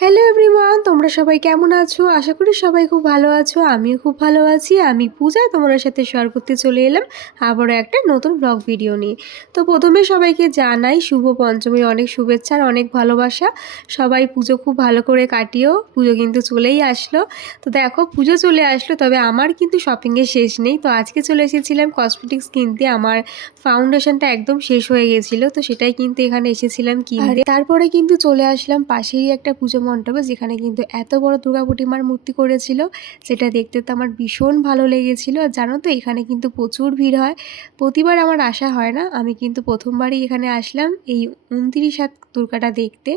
Hello everyone, তোমরা সবাই কেমন আছো? আশা করি সবাই খুব ভালো আছো। আমিও খুব ভালো আছি। আমি পূজা তোমাদের সাথে শেয়ার করতে চলে এলাম আবারও একটা নতুন ব্লগ ভিডিও নিয়ে। তো প্রথমে সবাইকে জানাই শুভ পঞ্চমীর অনেক শুভেচ্ছা আর অনেক ভালোবাসা। সবাই পুজো খুব ভালো করে কাটিও। পুজো কিন্তু চলেই আসলো। তো দেখো পুজো চলে আসলো, তবে আমার কিন্তু শপিংয়ের শেষ নেই। তো আজকে চলে এসেছিলাম কসমেটিক্স কিনতে। আমার ফাউন্ডেশনটা একদম শেষ হয়ে গেছিলো, তো সেটাই কিন্তু এখানে এসেছিলাম কিনতে। তারপরে কিন্তু চলে আসলাম পাশেই একটা পুজো মণ্ডপে, যেখানে কিন্তু এত বড় দুর্গা প্রতিমার মূর্তি করেছিল, যেটা দেখতে তো আমার ভীষণ ভালো লেগেছিল। আর জানো তো এখানে কিন্তু প্রচুর ভিড় হয়, প্রতিবার আমার আসা হয় না। আমি কিন্তু প্রথমবারই এখানে আসলাম এই 29 হাত দুর্গাটা দেখতে।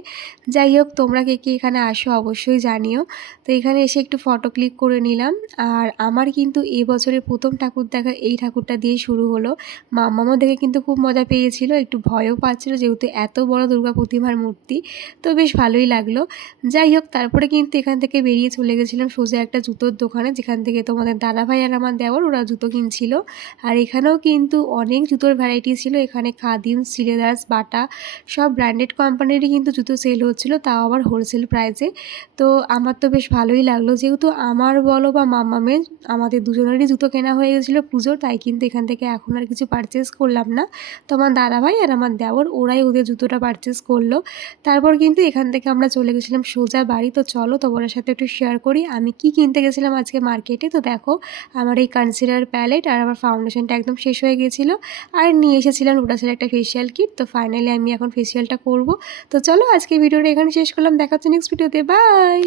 যাই হোক, তোমরা কে কে এখানে আসো অবশ্যই জানিও। তো এখানে এসে একটু ফটো ক্লিক করে নিলাম। আর আমার কিন্তু এবছরের প্রথম ঠাকুর দেখা এই ঠাকুরটা দিয়ে শুরু হলো। মাম্মামও দেখে কিন্তু খুব মজা পেয়েছিল, একটু ভয়ও পাচ্ছিল যেহেতু এত বড় দুর্গা প্রতিমার মূর্তি। তো বেশ ভালোই লাগলো। যাই হোক, তারপরে কিন্তু এখান থেকে বেরিয়ে চলে গেছিলাম সোজা একটা জুতোর দোকানে, যেখান থেকে তোমাদের দাদাভাই আর আমার দেওর ওরা জুতো কিনছিল। আর এখানেও কিন্তু অনেক জুতোর ভ্যারাইটি ছিল। এখানে খাদিম, শ্রীলেদার্স, বাটা সব ব্র্যান্ডেড কোম্পানিরই কিন্তু জুতো সেল হচ্ছিলো, তাও আবার হোলসেল প্রাইসে। তো আমার তো বেশ ভালোই লাগলো, যেহেতু আমার বলো বা মাম্মামের আমাদের দুজনেরই জুতো কেনা হয়ে গেছিলো পুজোর, তাই কিন্তু এখান থেকে এখন আর কিছু পারচেস করলাম না। তো আমার দাদাভাই আর আমার দেওর ওরাই ওদের জুতোটা পারচেস করলো। তারপর কিন্তু এখান থেকে আমরা চলে গেছিলাম সোজা বাড়ি। তো চলো তোমার সাথে একটু শেয়ার করি আমি কি কিনতে গেছিলাম আজকে মার্কেটে। তো দেখো, আমার এই কনসিলার প্যালেট আর আমার ফাউন্ডেশনটা একদম শেষ হয়ে গেছিলো, আর নিয়ে এসেছিলাম লোটাসের একটা ফেসিয়াল কিট। তো ফাইনালি আমি এখন ফেসিয়ালটা করব। তো চলো আজকে ভিডিওটা এখানে শেষ করলাম, দেখা হচ্ছে নেক্সট ভিডিওতে, বাই।